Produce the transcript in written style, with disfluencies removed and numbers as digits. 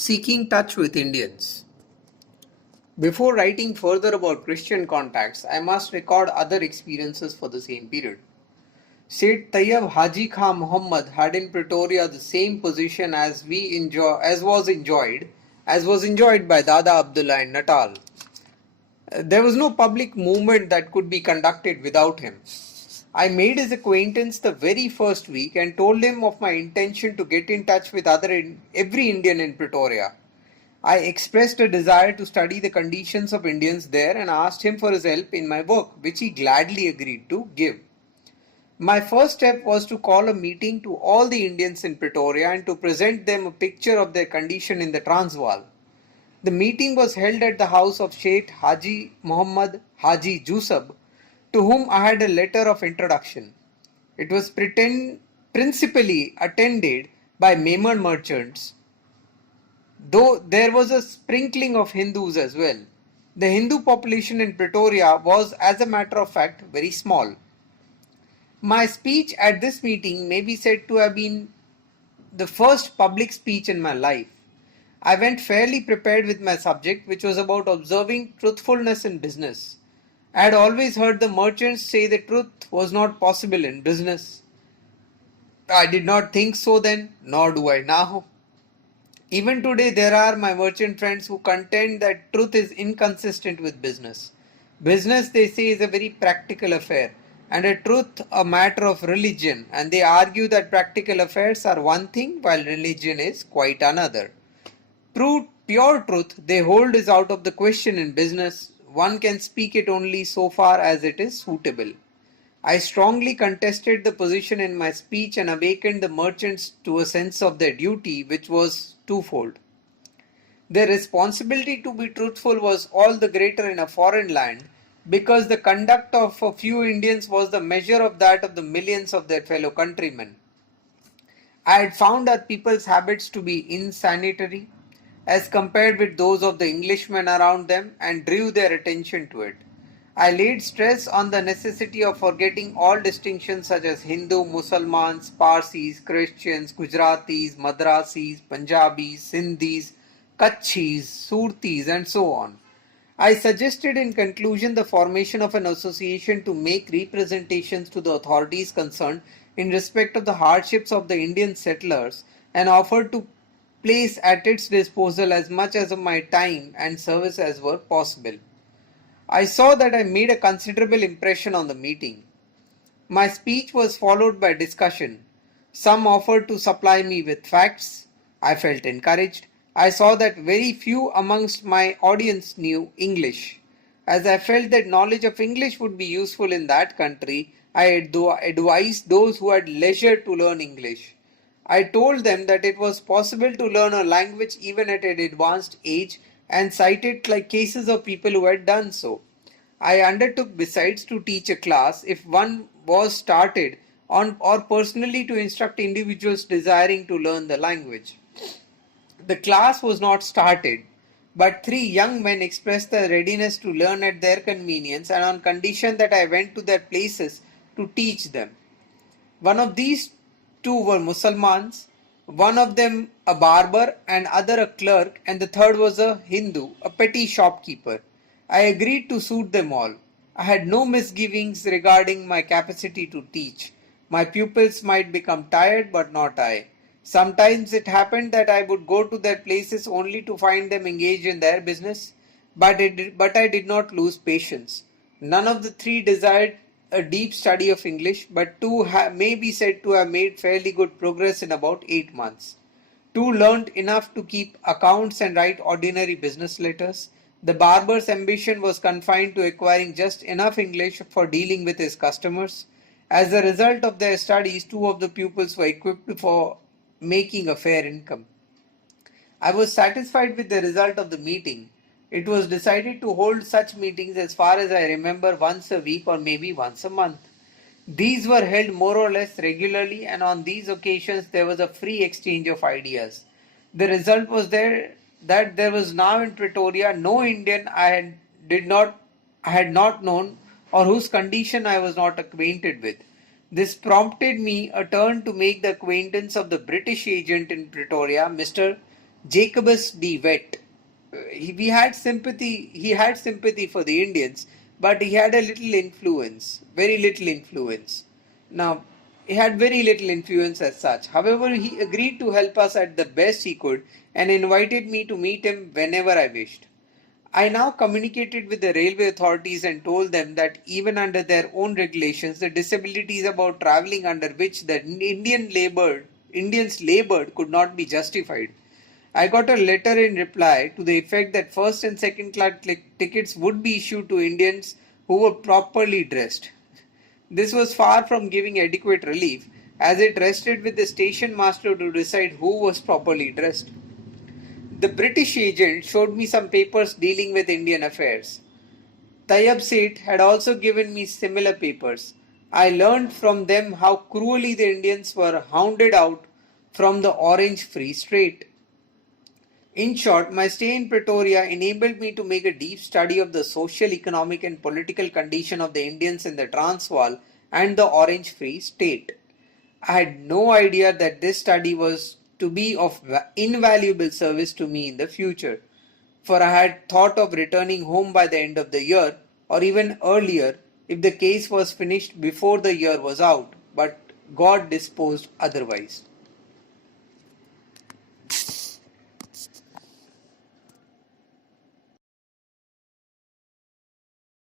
Seeking touch with Indians. Before writing further about Christian contacts, I must record other experiences for the same period. Sheikh Tayyab Haji Khan Muhammad had in Pretoria the same position as was enjoyed by Dada Abdullah in Natal. There was no public movement that could be conducted without him. I made his acquaintance the very first week and told him of my intention to get in touch with every Indian in Pretoria. I expressed a desire to study the conditions of Indians there and asked him for his help in my work, which he gladly agreed to give. My first step was to call a meeting to all the Indians in Pretoria and to present them a picture of their condition in the Transvaal. The meeting was held at the house of Sheikh Haji Muhammad Haji Jusub, to whom I had a letter of introduction. It was principally attended by Memon merchants, though there was a sprinkling of Hindus as well. The Hindu population in Pretoria was, as a matter of fact, very small. My speech at this meeting may be said to have been the first public speech in my life. I went fairly prepared with my subject, which was about observing truthfulness in business. I had always heard the merchants say the truth was not possible in business. I did not think so then, nor do I now. Even today, there are my merchant friends who contend that truth is inconsistent with business. Business, they say, is a very practical affair, and a truth a matter of religion, and they argue that practical affairs are one thing while religion is quite another. Pure truth, they hold, is out of the question in business. One can speak it only so far as it is suitable. I strongly contested the position in my speech and awakened the merchants to a sense of their duty, which was twofold. Their responsibility to be truthful was all the greater in a foreign land, because the conduct of a few Indians was the measure of that of the millions of their fellow countrymen. I had found our people's habits to be insanitary, as compared with those of the Englishmen around them, and drew their attention to it. I laid stress on the necessity of forgetting all distinctions such as Hindu, Musalmans, Parsis, Christians, Gujaratis, Madrasis, Punjabis, Sindhis, Kachhis, Surtis, and so on. I suggested in conclusion the formation of an association to make representations to the authorities concerned in respect of the hardships of the Indian settlers, and offered to place at its disposal as much as of my time and service as were possible. I saw that I made a considerable impression on the meeting. My speech was followed by discussion. Some offered to supply me with facts. I felt encouraged. I saw that very few amongst my audience knew English. As I felt that knowledge of English would be useful in that country, I advised those who had leisure to learn English. I told them that it was possible to learn a language even at an advanced age, and cited like cases of people who had done so. I undertook besides to teach a class if one was started on, or personally to instruct individuals desiring to learn the language. The class was not started, but 3 young men expressed their readiness to learn at their convenience and on condition that I went to their places to teach them. One of these two were Musalmans, one of them a barber and other a clerk, and the third was a Hindu, a petty shopkeeper. I agreed to suit them all. I had no misgivings regarding my capacity to teach. My pupils might become tired, but not I. Sometimes it happened that I would go to their places only to find them engaged in their business, but I did not lose patience. None of the 3 desired a deep study of English, but 2 may be said to have made fairly good progress in about 8 months. 2 learnt enough to keep accounts and write ordinary business letters. The barber's ambition was confined to acquiring just enough English for dealing with his customers. As a result of their studies, 2 of the pupils were equipped for making a fair income. I was satisfied with the result of the meeting. It was decided to hold such meetings, as far as I remember, once a week or maybe once a month. These were held more or less regularly, and on these occasions there was a free exchange of ideas. The result was that there was now in Pretoria no Indian I had not known, or whose condition I was not acquainted with. This prompted me a turn to make the acquaintance of the British agent in Pretoria, Mr. Jacobus de Wet. He had sympathy for the Indians, but he had a little influence, very little influence. Now, he had very little influence as such. However, he agreed to help us at the best he could and invited me to meet him whenever I wished. I now communicated with the railway authorities and told them that even under their own regulations, the disabilities about travelling under which the Indians laboured could not be justified. I got a letter in reply to the effect that first and second class tickets would be issued to Indians who were properly dressed. This was far from giving adequate relief, as it rested with the station master to decide who was properly dressed. The British agent showed me some papers dealing with Indian affairs. Tayyab Seth had also given me similar papers. I learned from them how cruelly the Indians were hounded out from the Orange Free State. In short, my stay in Pretoria enabled me to make a deep study of the social, economic, and political condition of the Indians in the Transvaal and the Orange Free State. I had no idea that this study was to be of invaluable service to me in the future, for I had thought of returning home by the end of the year, or even earlier if the case was finished before the year was out, but God disposed otherwise.